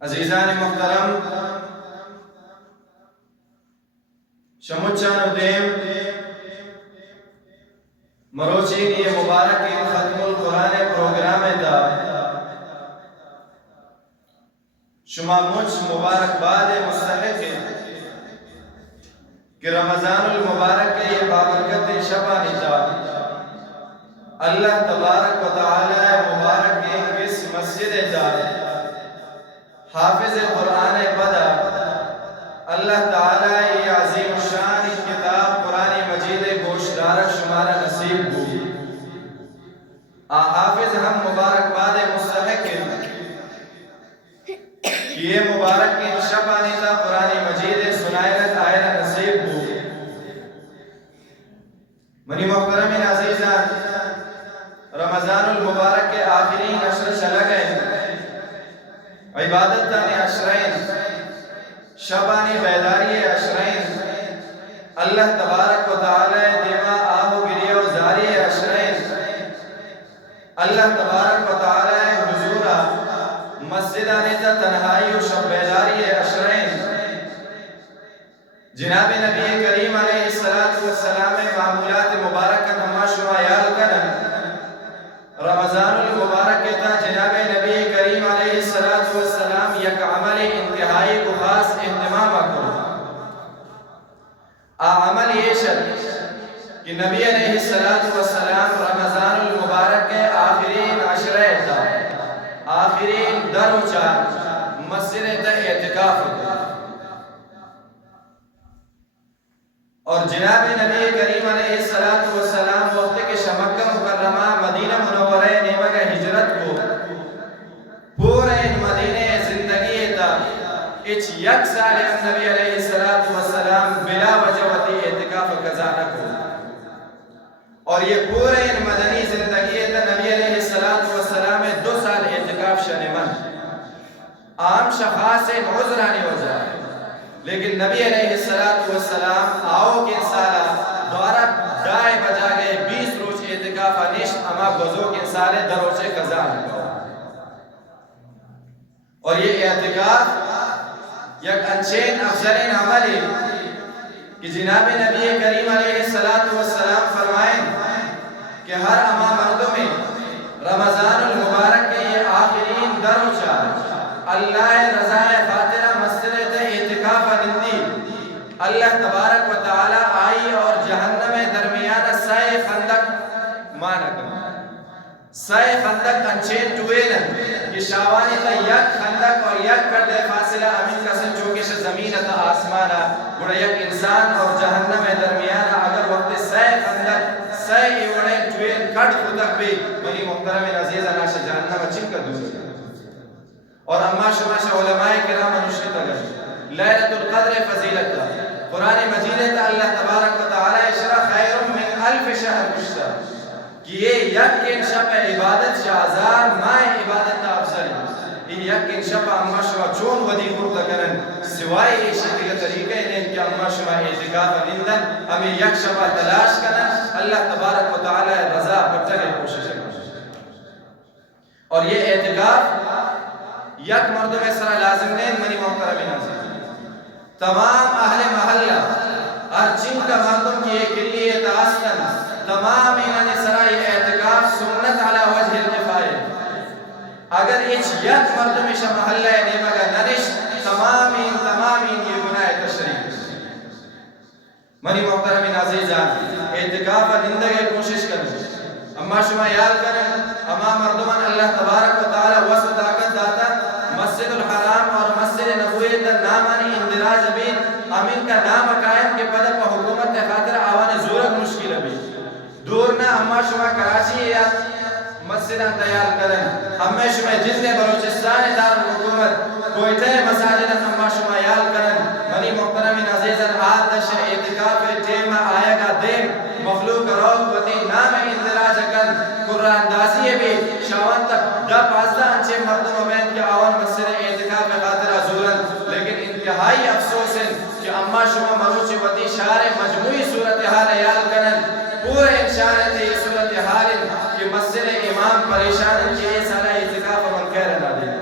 عزیزان محترم، شموچان دیم مروچین یہ مبارک ختم القرآن پروگرام دا شما مجھ مبارک باد مستحق کہ رمضان المبارک کے یہ بابرکت شبانی دا اللہ تبارک و تعالی مبارک کے اس مسجد دا حافظ قرآن بدا اللہ تعالی یہ عظیم الشان کتاب قرآن مجید گوشدارک شمارہ نصیب ہو حافظ ہم مبارک باد مستحق یہ مبارک کی شبانی تا قرآن مجید سنائرت آئرہ نصیب ہو منی محترمین عزیزان، رمضان المبارک کے آخری عشر چلا گئے، عبادت تانے عشرین، شبانی بیداری عشرین، اللہ تبارک و تعالی دیما آہو گریہ و زاری عشرین، اللہ تبارک و تعالی حضورہ مسجد آنیتا تنہائی و شب بیداری عشرین، جناب نبی کریم علیہ السلام معمولات مبارکہ نما شما یال کرن رمضان المبارک کہتا جناب نبی کریم علیہ السلام یک عمل انتہائی کو خاص اہتمام کرو عمل یہ شد کہ نبی علیہ السلام رمضان المبارک کے آخرین عشرہ تھا آخرین در و چار مسجد تا اعتکاف ہوتا اور جناب نبی کریم علیہ السلام وقت کے مکہ مکرمہ مدینہ منورہ نیمہ کا ہجرت کو پورے مدینہ زندگی تا اچ یک سال نبی علیہ السلام بلا وجوتی اعتکاف قضا کو اور یہ پورے مدنی زندگی تا نبی علیہ السلام 2 سال اعتکاف شنمن عام شخاص عذرانی وجہ لیکن نبی علیہ السلام آؤ کے سالہ دوارہ دائے بجا گئے 20 روز اعتکاف نشت اما بزو کے سالے دروچے قضا اور یہ اعتکاف یک انچین افضلین عملی کہ جناب نبی کریم علیہ السلام فرمائیں کہ ہر اما مردوں میں رمضان المبارک کے یہ آخرین دروچہ اللہ رضا خاطرہ مسجد اعتکاف نندی اللہ تبارک و تعالی آئی اور جہنم درمیان سائے خندق مانا کر سائے خندق انچین ٹویلن کہ شاوانی تا یک خندق اور یک کردے فاصلہ امین کسن چوکش زمین تا آسمانا گوڑا یک انسان اور جہنم درمیان اگر وقت سائے خندق سائے ایوڑے ٹویل کٹ خودک بھی منی محترم عزیزہ ناشا جہنم چن کا دوسرے اور اما شماشا علماء کرام نشکتا گئے لیلت القدر فضیلت قرآن مجید اللہ تبارک و تعالی اشرا خیر من 1000 شہر کشتا کہ یہ یقین شب عبادت شہزار ماہ عبادت افضل یہ یقین شب اما شما چون ودی خورتا کرن سوائے ایشی دیگا طریقہ انہیں کہ اما شما اعتقاف نندن ہمیں یک شبہ تلاش کرن اللہ تبارک و تعالی رضا پرتگے کوشش کرن اور یہ اعتقاف یک مردوں میں سرا لازم نہیں منی محترم نازل تمام اہل محلہ ہر جن کا مردم کی ایک لیے تاستن تمام انہاں سرا یہ اعتقاف سنت علی وجہ الکفایہ اگر اچ یک مردم شا محلہ نیمہ کا نرش تمام یہ گناہ تشریف منی محترم عزیزان اعتقاف نندگے کوشش کریں اما شما یاد کریں اما مردمان اللہ تبارک و تعالی وسط طاقت داتا مسجد الحرام اور مسجد نبوی در نامانی اندراج بین امین کا نام قائم کے پدر پر حکومت خاطر آوان زورک مشکل بھی دورنا اما شما کراچی یا مسجد تیار کریں اما شما جتنے بلوچستان دار حکومت کوئٹے مساجد اما شما یال کریں منی محترم عزیزن آدش اعتقاف ٹیمہ آئے گا دیم مخلوق روح وطی نام اندراج کن قرآن دازی بھی شاوان تک دا 15 انچے مردم امید کے آوان مسجد اعتقاف خاطر حضورن لیکن انتہائی افسوس ہے کہ اما شما مروچی وطی شعر مجموعی صورتحال یال کرن پورے انشاءاللہ یہ صورتحال کہ مسجد امام پریشان کے سارا اعتقاف من کہہ رہا دے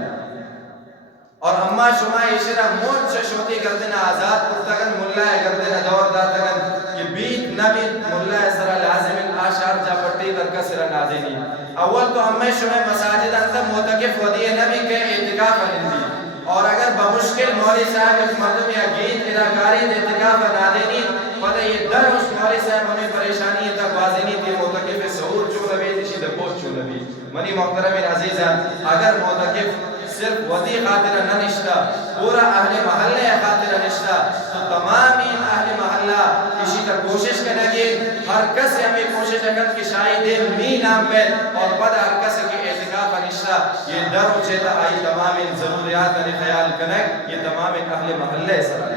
اور اما شما اشرا موت شوتی کردنا آزاد پرتگن ملا کردنا دور داتگن کہ بیت نبی ملا سرا لازم آشار جا پٹی کر سرا نادینی اول تو اما شما مساجد انت معتکف ودی نبی کے اعتکاف اندی اور اگر بمشکل مولوی صاحب مردم یا گیت اداکاری اعتکاف نادینی پتہ یہ در اس مولوی صاحب ہمیں پریشانی تک واضح تھی معتکف سعود چون نبی تشی دبوت چون نبی منی محترم عزیزان اگر معتکف صرف ودی خاطر نہ نشتا پورا اہل محلے خاطر نشتا تو تمام اہل محلہ کسی کا کوشش کرنے گے ہر کس ہمیں کوشش اگر کہ شاید می نام پہ اور بد ہر کس کی اعتکاف نشتا یہ در اچھتا آئی تمام ضروریات کا خیال کرنے یہ تمام اہل محلے سر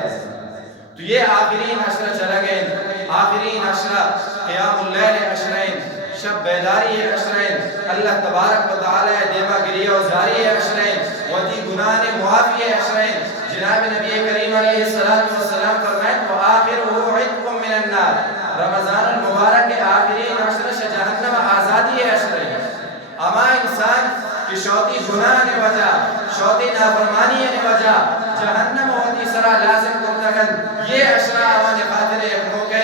تو یہ آخرین عشرہ چلا گئے آخرین عشرہ قیام اللیل عشرین شب بیداری عشرین اللہ تبارک و تعالی دیما گریہ و زاری عشرین ودی گناہ معافی عشرین جناب نبی کریم علیہ السلام فرمائے تو آخرہ عتق من النار رمضان المبارک کے آخرین عشرہ جہنم آزادی عشرین اما انسان کی شوتی گناہ نے وجہ شوتی نافرمانی نے وجہ جہنم ہوتی سرا لازم کرتگن یہ عشرہ آوان خاطر ایک موقع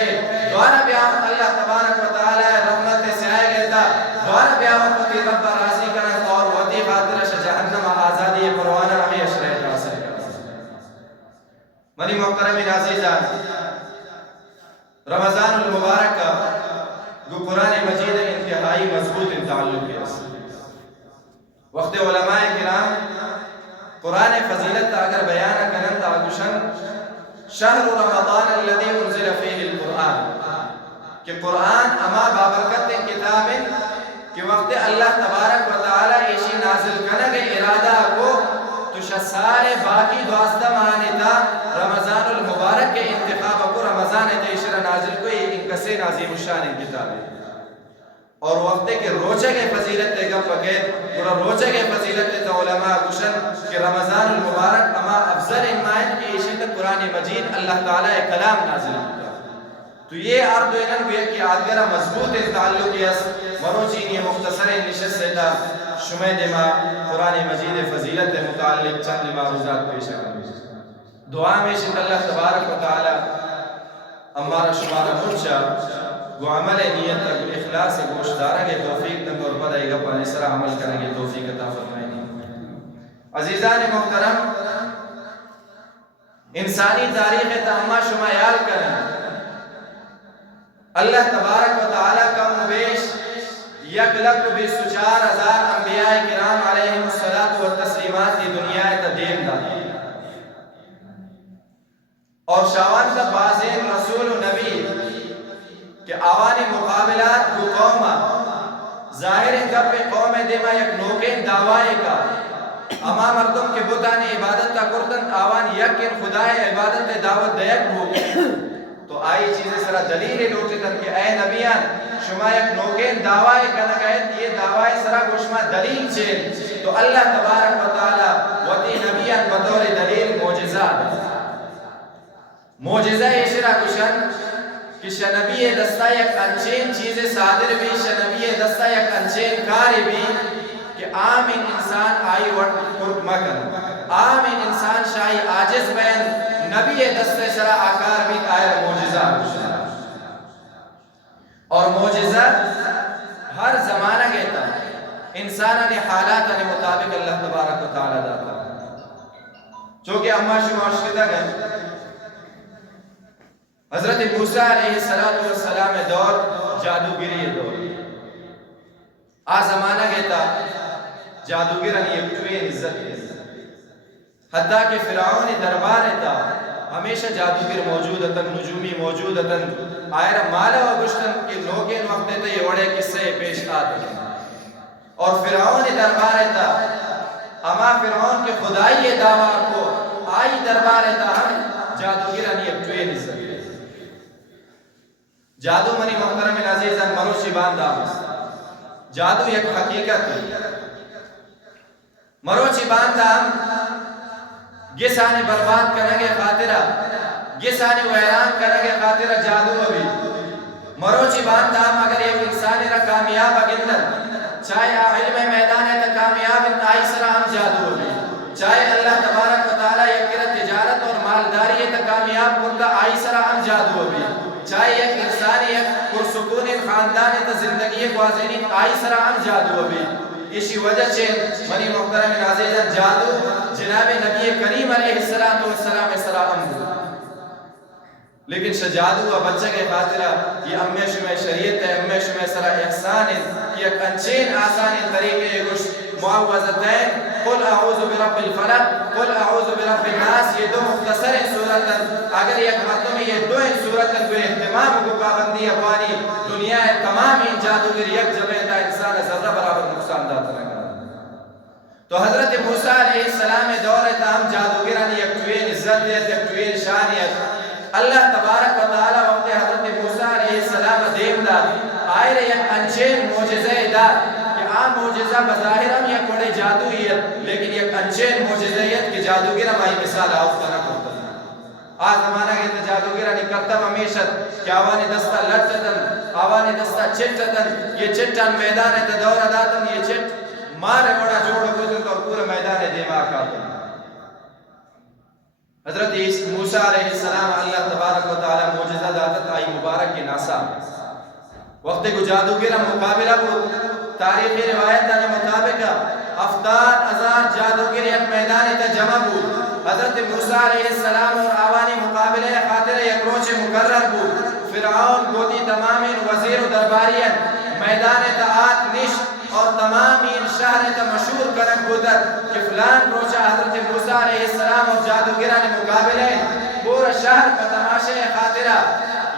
دوارا بیان اللہ تبارک و تعالی رحمت سے آئے گئے تھا دوارا بیان ہوتی رب راضی کرن اور وطی خاطر جہنم آزادی پروانہ ہمیں عشرہ حاصل منی محترم عزیزان رمضان المبارک کا گو قرآن مجید انتہائی مضبوط تعلق ہے وقت علماء کرام قرآن فضیلت اگر بیان کرن تا گشن شہر رمضان الذي انزل فيه القرآن کہ قرآن اما بابرکت کتاب کہ وقت اللہ تبارک و تعالی ایشی نازل کرنے ارادہ کو تو سال باقی دوازدہ ماہنے تا رمضان المبارک کے انتخاب کو رمضان تیشرہ نازل کو ان کسے نازم الشان کتاب ہے اور وقت کے روچے کے فضیلت دے گا پکیت اور روچے کے فضیلت دے علماء گشن کہ رمضان المبارک اما افضل انمائن کی ایشی تک قرآن مجید اللہ تعالیٰ کلام نازل ہوتا تو یہ عرض اینن بھی ہے کہ آدگرہ مضبوط تعلق یس مروچین یہ مختصر نشست سے تا شمع دماء قرآن مجید فضیلت متعلق چند معروضات پیش آئے دعا میں شد اللہ تبارک و تعالی ہمارا شمارا مرچا وہ عمل نیت تک اخلاص گوشدارہ کے توفیق تک اور بدائی گا پانے سرا عمل کریں گے توفیق عطا فرمائیں عزیزان محترم انسانی تاریخ تاہمہ شمایال کریں اللہ تبارک و تعالی کا مبیش یک لک بیس چار ہزار انبیاء کرام علیہم الصلاة والتسلیمات کی دنیا تدیم دا اور شاوان کا بازین رسول و نبی کہ آوانی مقابلات کو قومہ ظاہر کب پہ قوم دیما یک نوکین دعوائے کا اما مردم کے بتانے عبادت کا کرتن آوان یکن خدای عبادت دعوت دیکھ ہو تو آئی چیزیں سرا دلیل لوٹے تن کہ اے نبیان شما یک نوکین دعوائے کا نگاہت یہ دعوائے سرا گوشما دلیل چھے تو اللہ تبارک و تعالی وطی نبیان بطور دلیل موجزات موجزہ اشرا کشن کہ شنبی دستہ یک انچین چیزیں صادر بھی شنبی دستہ یک انچین کاری بھی کہ عام انسان آئی وقت خود مکن عام انسان شاہی آجز بین نبی دستہ سرا آکار بھی آئے موجزہ اور موجزہ ہر زمانہ گئتا انسانہ نے حالات نے مطابق اللہ تبارک و تعالی داتا چونکہ اما شماشدہ گئے حضرت موسیٰ علیہ السلام دور جادوگری دور آ زمانہ گئتا جادوگرن یکٹوئے عزت ہے حتیٰ کہ فرعون دربار تا ہمیشہ جادوگر موجود تن نجومی موجود تن آئرہ مالا و گشتن کے لوگین وقت تا یہ وڑے قصے پیش آتے اور فرعون دربار تا اما فرعون کے خدائی دعویٰ کو آئی دربار تا ہم جادوگرن یکٹوئے عزت ہے جادو منی محترم عزیزان مروچی باندام جادو یک حقیقت ہے مروچی باندام گسانے برباد کرنگے خاطرہ گسانے ویران کرنگے خاطرہ جادو ابھی مروچی باندام اگر یہ انسانی را کامیاب اگندن چاہے علم میدان ہے تا کامیاب انتہائی سرا ہم جادو ابھی چاہے اللہ تبارک و خاندان تا زندگی گوازینی آئی سرا ہم جادو بھی اسی وجہ سے منی محترم عزیزاً جادو جناب نبی کریم علیہ السلام سرا ہم لیکن شجادو و بچہ کے خاطرہ یہ امی شمع شریعت ہے، امی شمع سرا احسان ہے، یہ ایک انچین آسان طریقے گوش معوذتین قل اعوذ برب الفلق قل اعوذ برب الناس، یہ دو مختصر صورتن اگر یک مردم یہ دو صورتن کوئی اہتمام کو پابندی افوانی دنیا تمام ان جادوگر یک جمع تا انسان ذرہ برابر نقصان داتا لگا۔ تو حضرت موسیٰ علیہ السلام دور تاہم جادوگرانی یک توین عزتیت یک توین شانیت اللہ تبارک و تعالی وقت حضرت موسیٰ علیہ السلام دیم دا آئر یک انچین موجزہ دا کہ آم موجزہ بظاہرم یک بڑے جادویت لیکن یک انچین موجزیت کہ جادوگرم آئی مثال آفتا نہ کرتا آج زمانہ کے جادوگرہ نہیں کرتا ہمیشت کہ آوانی دستا لٹتن آوانی دستا چٹتن یہ چٹن میدان دور داتن یہ چٹ مارے بڑا جوڑ بودن تو پورا میدان دماغ آتا حضرت موسیٰ علیہ السلام اللہ تبارک و تعالی موجزہ داتت آئی مبارک کے ناسا وقت کو جادوگرہ مقابلہ کو تاریخی روایت تانے مطابق 70,000 جادوگر یک میدان تا جمع بو حضرت موسیٰ علیہ السلام اور آوانی مقابلہ خاطر یک روچ مقرر بو فرعون گوتی تمام وزیر و دربارین میدان تا آت نش اور تمام ان شہر تا مشہور کرن گودر کہ فلان روچہ حضرت موسیٰ علیہ السلام اور جادوگران مقابلے پورا شہر کا تماشے خاطرہ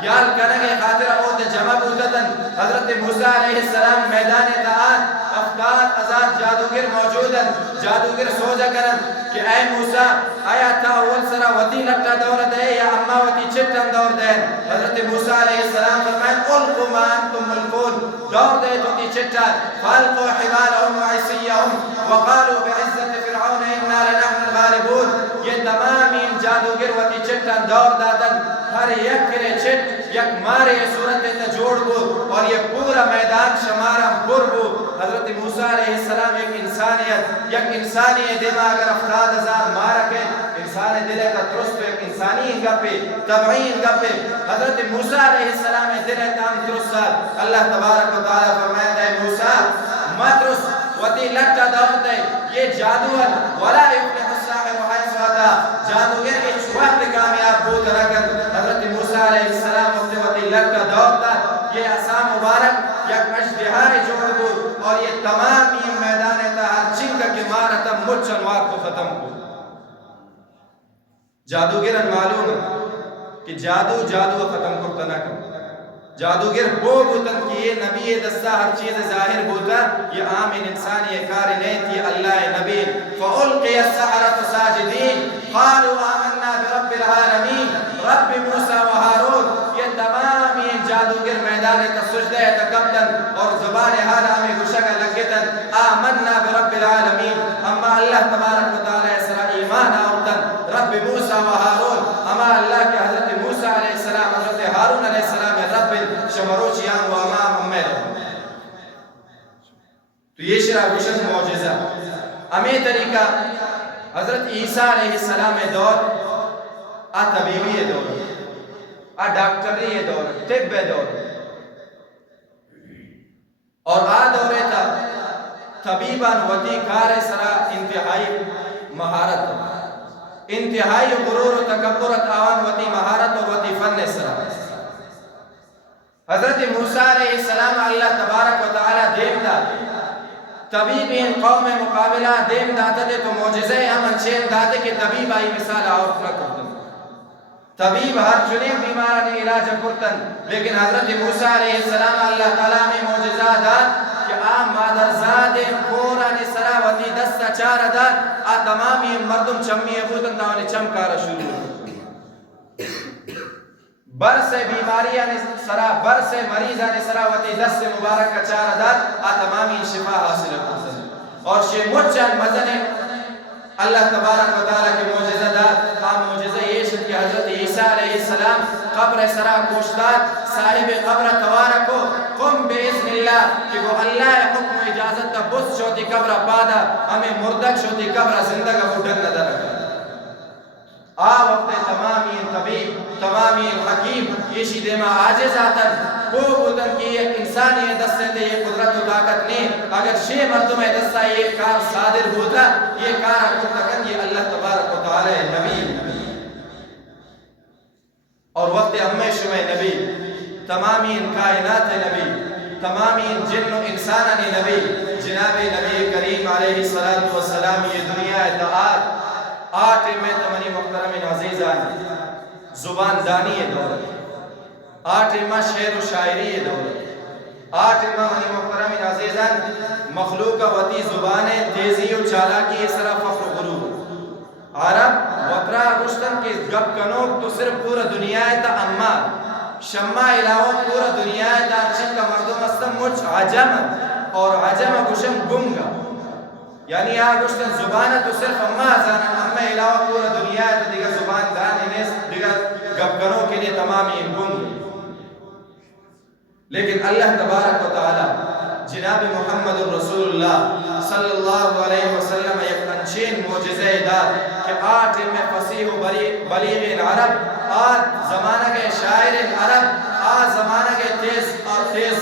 یال کرنے خاطرہ اوت جمع بودتن حضرت موسیٰ علیہ السلام میدان تعاد 70,000 جادوگر موجودن جادوگر سوجا کرن کہ اے موسیٰ آیا تا اول سرا وطی لٹا دور دے یا اما وطی چٹن دور دے حضرت موسیٰ علیہ السلام فرمائن قلقوا ما انتم ملکون دور دے تو تی چٹا فالقوا حبالهم وعصیهم وقالوا بعزت فرعون انا لنحن الغالبون یہ تمام ان جادوگر وطی چٹن دور دادن ہر یک کرے چٹ یک مارے صورت تا جوڑ بو اور یہ پورا میدان شمارم پر بو حضرت موسیٰ علیہ السلام ایک انسانیت یک انسانی دماغ اگر 70,000 مارکے انسان دلے کا درست ایک انسانی انگا پہ طبعی انگا پہ حضرت موسیٰ علیہ السلام دلے کا ہم درست اللہ تبارک و تعالی فرمائے دے موسیٰ مدرس وطی لٹا دور دے یہ جادوان ولا یفلح الساحر حیث آتا جادوگر کے چھوٹ کامیاب بوت رکھن حضرت موسیٰ علیہ السلام وطی لٹا دور دا یہ اسام مبارک یک اجدہائی جوڑ بود اور یہ تمام یہ میدان تا ہر چنکا کی مارتا مچن وار کو ختم کو جادوگرن معلوم ہے کہ جادو ختم کرتا نہ کر جادوگر وہ بوتن کہ یہ نبی دستا ہر چیز ظاہر بوتا یہ عام انسان یہ کار نہیں تھی اللہ نبی فَأُلْقِيَ السَّحَرَةُ سَاجِدِينَ قَالُوا آمَنَّا بِرَبِّ الْعَالَمِينَ رب موسیٰ و ہارون یہ تمام یہ جادوگر میدان تا سجدہ تکبدن اور زبان حال ہمیں گشکا لگتن آمنا برب العالمین اما اللہ تبارک و تعالی اسرا ایمان آوردن رب موسیٰ و ہارون اما اللہ کے حضرت موسیٰ علیہ السلام حضرت ہارون علیہ السلام رب شمروچیان و امام امیدون تو یہ شرح گشن معجزہ امی طریقہ حضرت عیسیٰ علیہ السلام دور طبیبی دور ڈاکٹری دور طب دور اور دورے تا طبیبان وطی کار سرا انتہائی مہارت انتہائی غرور و تکبرت آوان وطی مہارت اور وطی فن سرا حضرت موسیٰ علیہ السلام اللہ تبارک و تعالی دیم دا طبیب ان قوم مقابلہ دیم داتا دے تو معجزہ ہم انچین داتے کہ طبیب آئی مثال آورت نہ کرتن طبیب ہر چنین بیمارانی علاج کرتن لیکن حضرت موسیٰ علیہ السلام اللہ تعالیٰ میں معجزہ داد کہ مادر زاد قرآن سراوتی دستا چار داد تمامی مردم چمی ابوتن داوانی چمکارا شروع بر سے بیماریاں سرا بر سے مریضاں سراوتی دست مبارک کا چار داد تمامی شفا حاصل کرتن اور شی مچن مزن اللہ تبارک و تعالیٰ کی معجزہ داد معجزہ یہ شد کہ حضرت عیسیٰ علیہ السلام قبر سرا کوشداد صاحب قبر توارا کو قم باذن اللہ کہ وہ اللہ حکم اجازت تا بس شوتی قبر پادا ہمیں مردک شوتی قبر زندگا بڑھن نہ درکا وقت تمامی طبیب تمامی حکیم یہ شیدے میں آجز آتن وہ بودن کی ایک انسانی دست سے یہ قدرت و طاقت نہیں اگر شی مردم دستہ یہ کار صادر ہوتا یہ کار اکتکن یہ اللہ تبارک و تعالی نبی اور وقت امی شمع نبی تمامی کائنات نبی تمامی جن و انسان نبی جناب نبی کریم علیہ السلام یہ دنیا اتحاد آٹھ میں تمنی محترم عزیزان زبان دانی دولت آٹھ امہ شعر و شاعری دولت آٹھ امہ منی محترم عزیزان مخلوق وطی زبان تیزی و چالاکی اسرا فخر و غرور عرب وطرہ رشتن کے گب کنوک تو صرف پورا دنیا تا اما شمع علاوہ پورا دنیا تا چن کا مردم استم مجھ عجم اور عجم گشم گنگا یعنی آگ گشتن زبان تو صرف اما زانا اما علاوہ پورا دنیا تا دیگا زبان دان انیس دیگا گب کنوک کے لئے تمامی گنگ لیکن اللہ تبارک و تعالی جناب محمد رسول اللہ صلی اللہ علیہ وسلم ایک انچین معجزہ داد کہ آٹھ میں فصیح و بلیغ عرب آج زمانہ کے شاعر عرب آج زمانہ کے تیز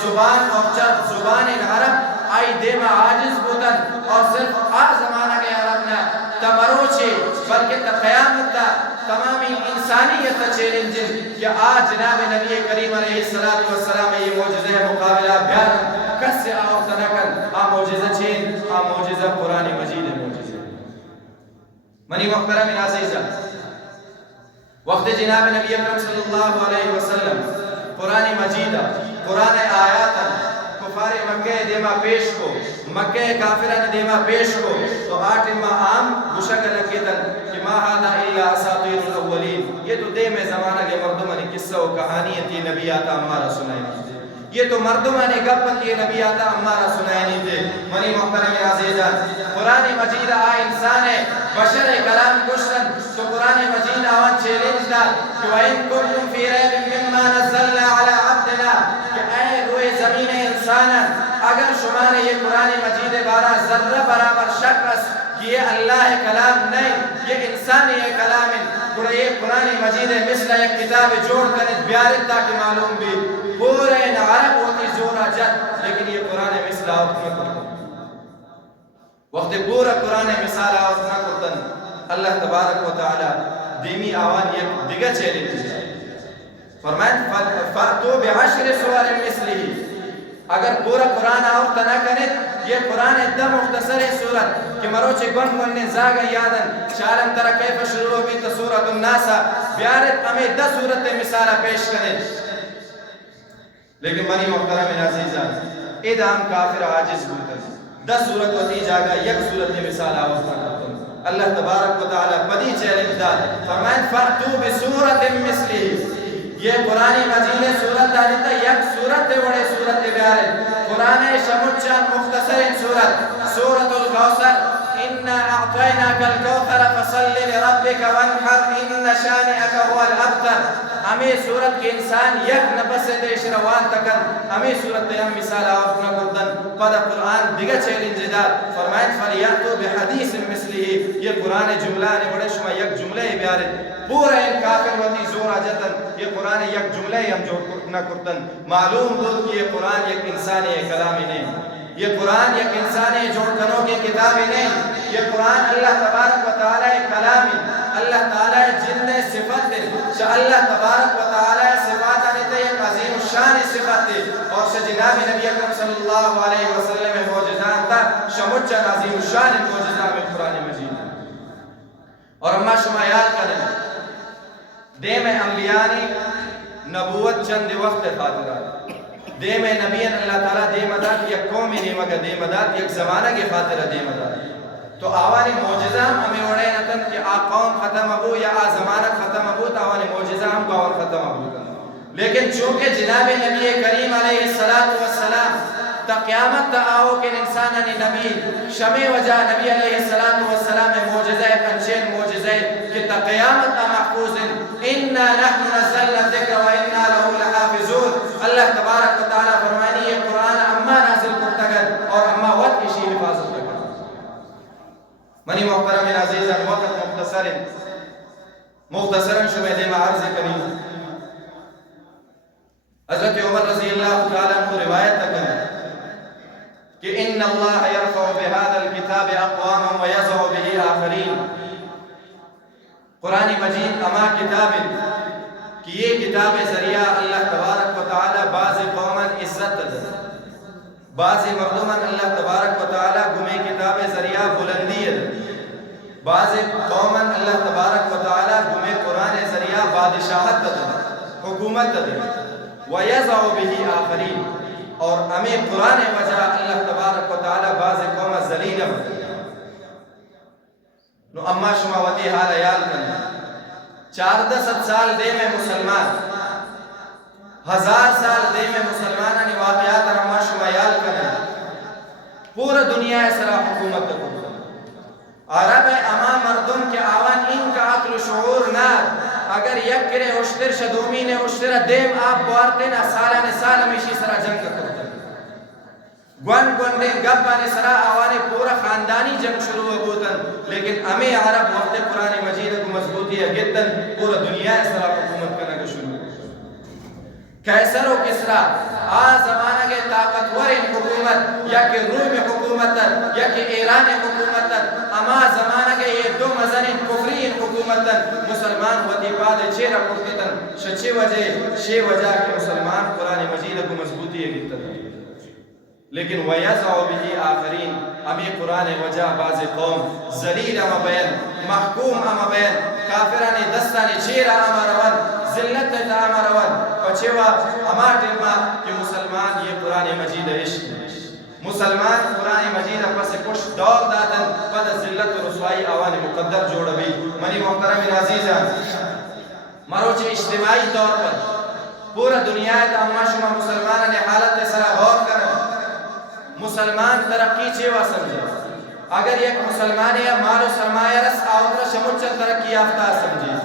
زبان اور چرب زبان عرب آئی دیما عاجز بودن اور صرف آج زمانہ کے عرب نہ تمروچے بلکہ قیامت تا تمامی انسانیت چیلنجن کہ آج جناب نبی کریم علیہ السلام یہ معجزہ مقابلہ بیان کس سے آوقت نکن معجزہ چین معجزہ قرآن مجید معجزہ منی محترم عزیزہ وقت جناب نبی اکرم صلی اللہ علیہ وسلم قرآن مجیدہ قرآن آیاتا کفار مکہ دیما پیش کو مکہ کافران دیما پیش کو تو آٹھ امہ عام مشکل کیتن کہ ما هذا الا اساطیر الاولین یہ تو دے میں زمانہ کے مردمانی قصہ و کہانی تھی نبی آتا ہمارا سنائیں یہ تو مردمانی گپن یہ نبی آتا ہمارا سنائیں تھے منی محترم عزیزان قرآن مجید انسان ہے بشر کلام کشتن تو قرآن مجید آوان چیلنج دا کہ وَإِن كُنْتُمْ فِي رَيْبٍ مِّمَّا نَزَّلْنَا عَلَىٰ عَبْدِنَا کہ اے روئے زمین انسانا اگر شما نے یہ قرآن مجید بارہ ذرہ برابر شک رس کہ یہ اللہ کلام نہیں یہ انسان یہ کلام ہے یہ قرآن مجید مثل ایک کتاب جوڑ کر بیارت تاکہ معلوم بھی پورے عرب ہوتی زورا جد لیکن یہ قرآن مثل آوت نہ کرتن وقت پورا قرآن مثال آوت نہ کرتن اللہ تبارک و تعالی دیمی آوان یک دیگا چیلنج فرمائن فَأْتُو بِعَشْرِ سُوَارٍ مِثْلِهِ اگر پورا قرآن آوت نہ کریں یہ قرآن ادھا مختصر صورت کہ مروچے گن گننے زاگا یادن شارم ترہ کیف شروع بھی تا سورت الناسا بیارت ہمیں 10 صورت مثالہ پیش کریں لیکن منی محترم عزیزان ادام کافر عاجز ہوتا 10 صورت ہوتی جاگا یک صورت مثال آوت نہ کرتا اللہ تبارک و تعالی بدی چیلنج دار فرمائن فَأْتُو بِسُورَةٍ مِثْلِهِ یہ قرآن مجید صورت دانتا یک صورت بڑے صورت بیارے قرآن شمچان مختصر صورت سورة الكوثر إِنَّا أَعْطَيْنَاكَ الْكَوْثَرَ فَصَلِّ لِرَبِّكَ وَانْحَرْ إِنَّ شَانِئَكَ هُوَ الْأَبْتَرُ ہمیں صورت کے انسان یک نفس سے دیش روان تکن ہمیں صورت تیم مثال آوت نہ کردن پدا قرآن دیگا چیلنج دار فرمائن فَلْيَأْتُوا بِحَدِيثٍ مِثْلِهِ یہ قرآن جملہ نے بڑے شما یک جملے بیارے پورا ان کافر وطی زور آجتن یہ قرآن یک جملے ہم جوڑ نہ کردن معلوم بود کہ یہ قرآن یک انسانی کلامی نہیں یہ قرآن یک انسانی جوڑ کنوں کی کتابی نہیں یہ قرآن اللہ تبارک و تعالی کلامی اللہ تعالی جن صفت دے شاہ اللہ تبارک و تعالی صفات آنیتے ایک عظیم الشان صفت دے اور شاہ جناب نبی اکرم صلی اللہ علیہ وسلم موجزان تا شمچن عظیم الشان موجزان میں قرآن مجید اور اما شما یاد کریں دیم انبیانی نبوت چند وقت خاطرات دیم نبیان اللہ تعالیٰ دیم ادات یک قومی نیمگا دیم ادات یک زمانہ کی خاطرہ دیم ادات تو آوانی موجزہ ہمیں وڑے نتن کہ آ قوم ختم ابو یا آ زمانہ ختم ابو تو آوانی موجزہ ہم کو اور ختم ابو لیکن چونکہ جناب نبی کریم علیہ السلام تا قیامت تا آو کہ انسان نبی شمی وجہ نبی علیہ السلام موجزہ پنچین موجزہ کہ تا قیامت تا محفوظ اِنَّا نَحْنُ نَزَّلْنَا الذِّكْرَ وَإِنَّا لَهُ لَحَافِظُونَ اللہ تبارک و تعالی فرمانی یہ قرآن اما نازل کرتگن اور اما وقت اشی حفاظت کرتگن منی محترم عزیزاً وقت مختصراً شمی دیما عرض کریم حضرت عمر رضی اللہ تعالیٰ عنہ روایت تک کہ ان اللہ یرفع بهذا الكتاب اقواما ویضع به آخرین، قرآن مجید اما کتاب کہ یہ کتاب ذریعہ اللہ تبارک و تعالی بعض قومن عزت دے، بعض مردمن اللہ تبارک و تعالی گمے کتاب ذریعہ بلندی دے، بعض قومن اللہ تبارک و تعالی گمے قرآن ذریعہ بادشاہت دے، حکومت دے، وَيَزَعُ بِهِ آخَرِينَ، اور ہمیں قرآن وجہ اللہ تبارک و تعالی بعض قوم ذلیل نو اما شما وتی حال عیال کرنا 14 سال دے میں مسلمان، 1000 سال دے میں مسلمانانی واقعات اما شما عیال کرنا پورا دنیا سرا حکومت کرنا عرب اما مردم کے آوان ان کا عقل و شعور نہ اگر یک کرے اشتر شدومی نے اشتر دیم آپ بوارتے نا سالہ نے سال ہمیشی سرا جنگ کرتا گون گون دے گبانے سرا آوانے پورا خاندانی جنگ شروع ہوتن، لیکن ہمیں عرب وقت قرآن مجید کو مضبوطی ہے گدن پورا دنیا سرا حکومت کرنا کا شروع کیسر و کسرا زمانہ کے طاقتور حکومت یا کہ روم حکومت یا کہ ایران حکومت اما زمانہ کے یہ دو مزن کفری حکومت مسلمان وطیباد چیرہ پرتتن شچے وجہ کہ مسلمان قرآن مجید کو مضبوطی ہے گتن، لیکن وَيَزَعُ بِهِ آخَرِينَ ہمیں قرآن وجہ بعض قوم ذلیل اما بین، محکوم اما بین، کافرانی دستانی چیرہ اما روان، ذلت تا اما روان، پچھوا اما ٹلما کہ مسلمان یہ قرآن مجید عشق مسلمان قرآن مجید پس کچھ دور داتن پد ذلت و رسوائی آوان مقدر جوڑ بھی منی محترم عزیزان مروچ اجتماعی طور پر پورا دنیا تا اما شما مسلمان نے حالت سرا غور کرن مسلمان ترقی چیوہ سمجھے اگر یک مسلمان یا مال و سرمایہ رس آوتر شمچن ترقی یافتہ سمجھے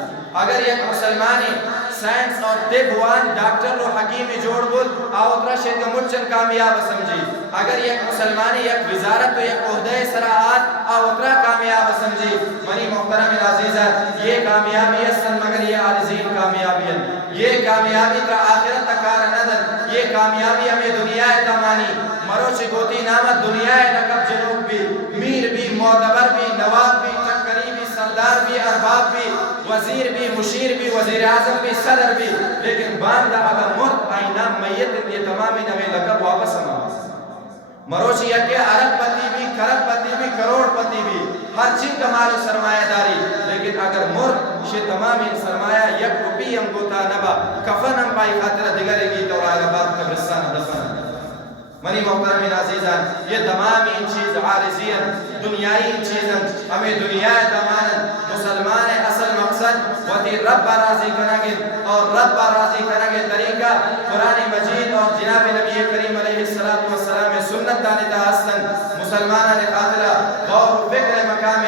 اگر یک مسلمانی سائنس اور طب وان ڈاکٹر و حکیم جوڑ بود آوتر شد مچن کامیاب سمجھے اگر یک مسلمانی یک وزارت و یک عہدہ سراعات آوتر کامیاب سمجھے منی محترم عزیزان یہ کامیابی ہے مگر یہ عارضین کامیابی ہے، یہ کامیابی کا آخرت تکار ندن، یہ کامیابی ہمیں دنیا تمانی مروچ گوتی نامت دنیا نقب جنوب بھی میر بھی معتبر بھی نواب بھی چکری بھی سردار بھی ارباب بھی وزیر بھی مشیر بھی وزیر اعظم بھی صدر بھی، لیکن باندہ اگر مرد آئینہ میت یہ تمامی نوے لقب واپس ہمارا مروچ یہ کہ عرب پتی بھی کھرب پتی بھی کروڑ پتی بھی ہر چیز کمال و سرمایہ داری، لیکن اگر مرد شے تمامی سرمایہ یک روپی ہم گوتا نبا کفن ہم پائی خاطر دگرے گی تو آگا بات قبرستان دفن منی محترم عزیزان یہ تمامی چیز عارضین دنیای چیزن ہمیں دنیا تمانا مسلمان اصل مقصد وتی رب راضی کرنگے اور رب راضی کرنگے طریقہ قرآن مجید اور جناب نبی کریم علیہ السلام سنت دانتا حسن مسلمان نے خاطرہ غور و فکر مقام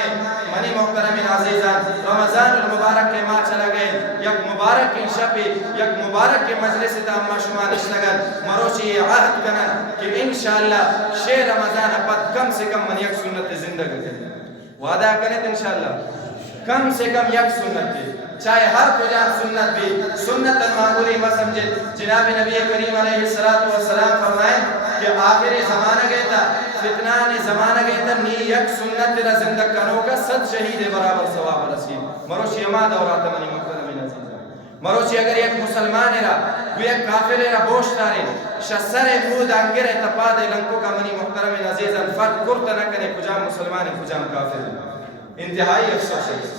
منی محترم عزیزان رمضان المبارک کے ماہ چلا گئے یک مبارک کی شبی یک مبارک کے مجلس تاما شما نشتگن مروچی عہد کنن کہ انشاءاللہ شے رمضان پد کم سے کم من یک سنت زندگی کریں وعدہ کریں انشاءاللہ کم سے کم یک سنت بھی چاہے ہر کجان سنت بھی سنت المعمولی ما سمجھے جناب نبی کریم علیہ السلام فرمائیں کہ آخری زمانہ گئے تھا فتنان زمانہ گئے تھا نی یک سنت تیرا زندگ کنو کا 100 شہید برابر ثواب رسید مروشی اما دورات منی مقدر من عزیزان مروچی اگر یک مسلمان رہا وہ یک کافر رہا بوشت آرے شسر مود انگر تپا دے لنکو کا منی محترم عزیزان فرق کرتا نہ کرے کجام مسلمان کجام کافر انتہائی افسوس ہے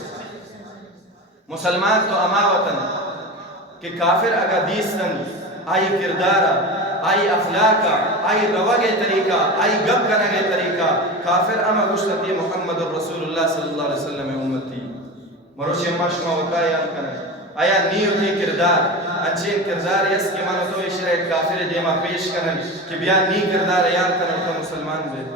مسلمان تو اما وطن کہ کافر اگر دیستن آئی کردارا آئی اخلاقا آئی روگے طریقہ آئی گب کنگے طریقہ کافر اما گشتتی محمد رسول اللہ صلی اللہ علیہ وسلم امتی مروشی اما شما وقایا کنگے آیا نیو تھی کردار انچین کردار یس کے منو تو اشرے کافر دیما پیش کنن کہ بیا نی کردار ایان کنن تو مسلمان بے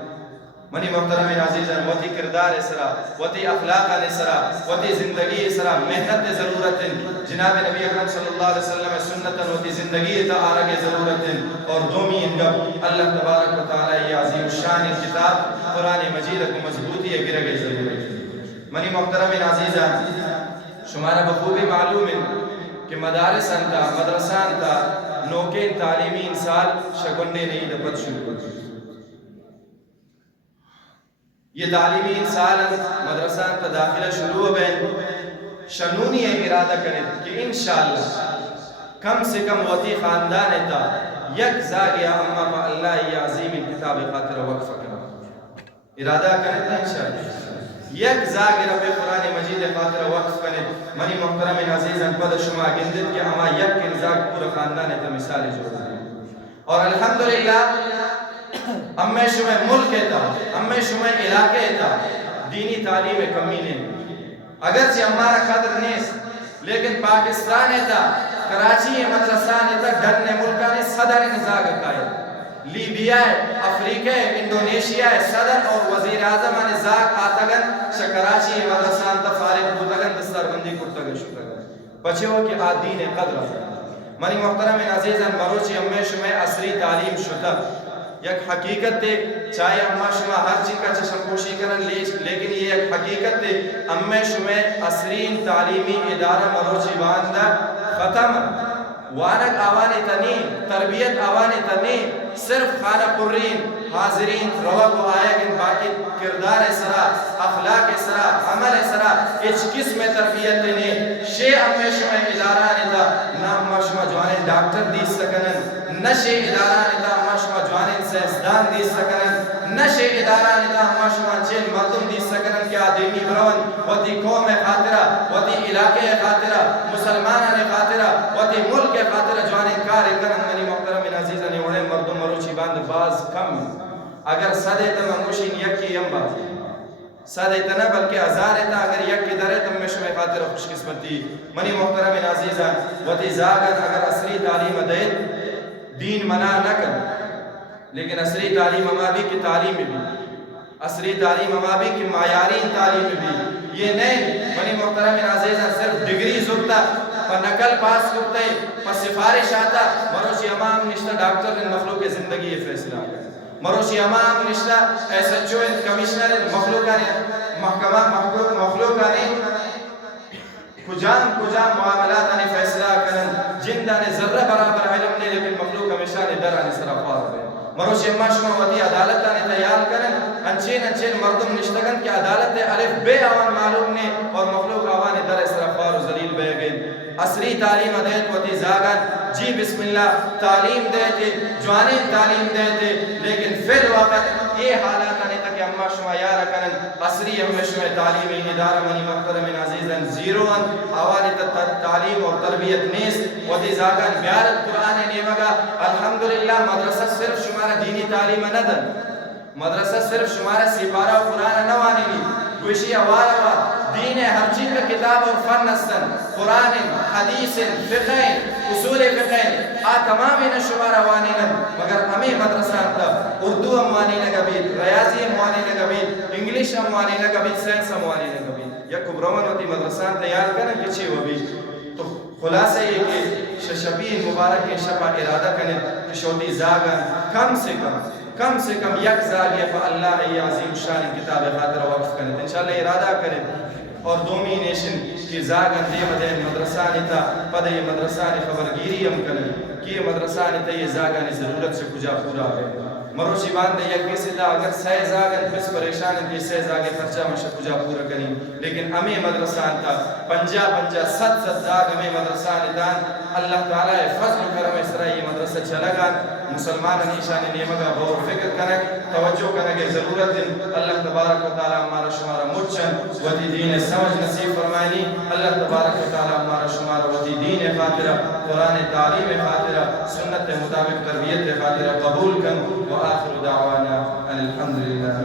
منی محترم عزیزان وتی کردار اسرا وتی اخلاق اسرا وتی زندگی اسرا محنت ضرورت جناب نبی اکرم صلی اللہ علیہ وسلم سنتن وتی زندگی تا آرگ ضرورت اور دومی انگب اللہ تبارک و تعالی یہ عظیم شان کتاب قرآن مجید کو مضبوطی گرگ ضرورت منی محترم عزیزان شمارا بخوبی معلوم ہے کہ مدارس انتا مدرسان تا نوکین تعلیمی انسال شگنڈے نہیں دپت شروع کرتے. یہ تعلیمی انسال مدرسہ تداخلہ شروع بین شنونی ارادہ کریں کہ انشاءاللہ کم سے کم وطی خاندان تا یک زاگیا اما پا اللہ یہ عظیم کتاب خاطر وقف کرنا ارادہ کریں تا انشاءاللہ یک زاگی رب قرآن مجید خاطر وقف کریں. منی محترم عزیزاً پد شما گندت کہ اما یک کنزاگ پورا خاندان تا مثال جو دیں. اور الحمدللہ امی شما ملک تا امی شما علاقے تا دینی تعلیم کمی نہیں اگرچہ ہمارا قدر نیست لیکن پاکستان تا کراچی مدرسہ تا ڈرنے ملکہ نے صدر نزاگ قائد لیبیا افریقہ انڈونیشیا صدر اور وزیر اعظم نزاگ آتگن شکراچی مدرسہ تا فارغ بودگن دستار بندی کرتگن شکرگن بچے ہو کہ آدین قدر منی محترم عزیزاً مروچی امی شما عصری تعلیم شتا یک حقیقت تے چاہے اما شما ہر چیز کا چشم پوشی کرن لیکن یہ ایک حقیقت تے امی شما عصرین تعلیمی ادارہ مروچی باندہ ختم وانک آوانے تنین تربیت آوانے تنین صرف خانہ پرین حاضرین روح و آیگن باقی کردار سرا اخلاق سرا عمل سرا اچ قسم تربیت تنین شے امی شما ادارہ نیتا نا اما شما جوانے ڈاکٹر دیس سکنن نشے ادارہ نیتا اما شما جوانے سیسدان دیس سکنن نشے ادارہ نیتا اما شما چین مردم دیس سکنن کیا دیمی برون وطی قوم خاطرہ وطی علاقے خاطرہ مسلمانہ خاطرہ وطی ملک خاطرہ جوانے کار کرن. منی محترم عزیزاً اوڑے مردم مروچی باند باز کم اگر صدے تم انگوشین یکی یم باز صدے تنہ بلکہ ہزار تا اگر یکی درے تم میں شما خاطر خوش قسمتی. منی محترم عزیزاً وطی زاگن اگر عصری تعلیم دید دین منع نہ کر لیکن عصری تعلیم امابی کی تعلیم بھی عصری تعلیم امابی کی معیارین تعلیم بھی یہ نہیں. منی محترم عزیزاً صرف ڈگری زرتا پر نقل پاس کرتے پر سفارش آتا مروشی امام نشتہ ڈاکٹر نے مخلوق زندگی یہ فیصلہ مروشی امام نشتہ ایس ایچ او کمیشنر مخلوقہ نے محکمہ مخلوقہ نے کجام معاملات نے فیصلہ کرن جندہ نے ذرہ برابر علم نے لیکن مخلوق ہمیشہ نے در آنے سرافات ہوئے. مروشی امام شما وطی عدالت نے تیار کرن انچین مردم نشتگن کہ عدالت الف بے آوان معلوم نے اور مخلوق آوان در سرافار و ذلیل بے گئے. عصری تعلیم دیت وطی زاگن جی بسم اللہ تعلیم دیتے جوانے تعلیم دیتے لیکن فی الوقت یہ حالات آنے تک اما شما یارا کرن عصری اما شما تعلیمی ادارہ منی محترم عزیزاً زیرو آوانی تعلیم اور تربیت نیست وطی زاگن بیارت قرآن نیمگا الحمدللہ مدرسہ صرف شمارا دینی تعلیم ندن مدرسہ صرف شمارا سپارہ قرآن نوانی لی گوشی آوارا دین ہر چیز کا کتاب اور فن استن قرآن حدیث فقہ اصول فقہ تمام ان شمار اوانین مگر ہمیں مدرسہ تا اردو اموانین کبھی ریاضی اموانین کبھی انگلش اموانین کبھی سائنس اموانین کبھی یا کبروان ہوتی مدرسہ تیار کرنا کچھ وہ بھی تو خلاصہ یہ کہ ششبین مبارک کے شپا ارادہ کرنے شوتی زاگا کم سے کم یک زاگیا فا اللہ ای عظیم شان کتاب خاطر وقف کرنے انشاءاللہ ارادہ کریں اور دومی نیشن کی زاگن دے مدین مدرسانی تا پدہ یہ مدرسانی خبرگیری ہم کریں کہ یہ مدرسانی تا یہ زاگن ضرورت سے کجا پورا ہے. مروشی باندے یک کسی دا اگر سہ زاگن پس پریشان ہے سہ زاگن خرچہ مشہ کجا پورا کریں لیکن ہمیں مدرسان تا پنجا ست زاگ ہمیں مدرسانی دان اللہ تعالیٰ فضل کرم اسرا یہ مدرسہ چلا گا مسلمان نیشان نیمگا غور فکر کنک توجہ کنک ضرورت دن اللہ تبارک و تعالیٰ ہمارا شمارا مچن وطی دین سمجھ نصیب فرمائنی اللہ تبارک و تعالیٰ ہمارا شمارا وطی دین خاطرہ قرآن تعلیم خاطرہ سنت مطابق تربیت خاطرہ قبول کن وآخر دعوانا الحمدللہ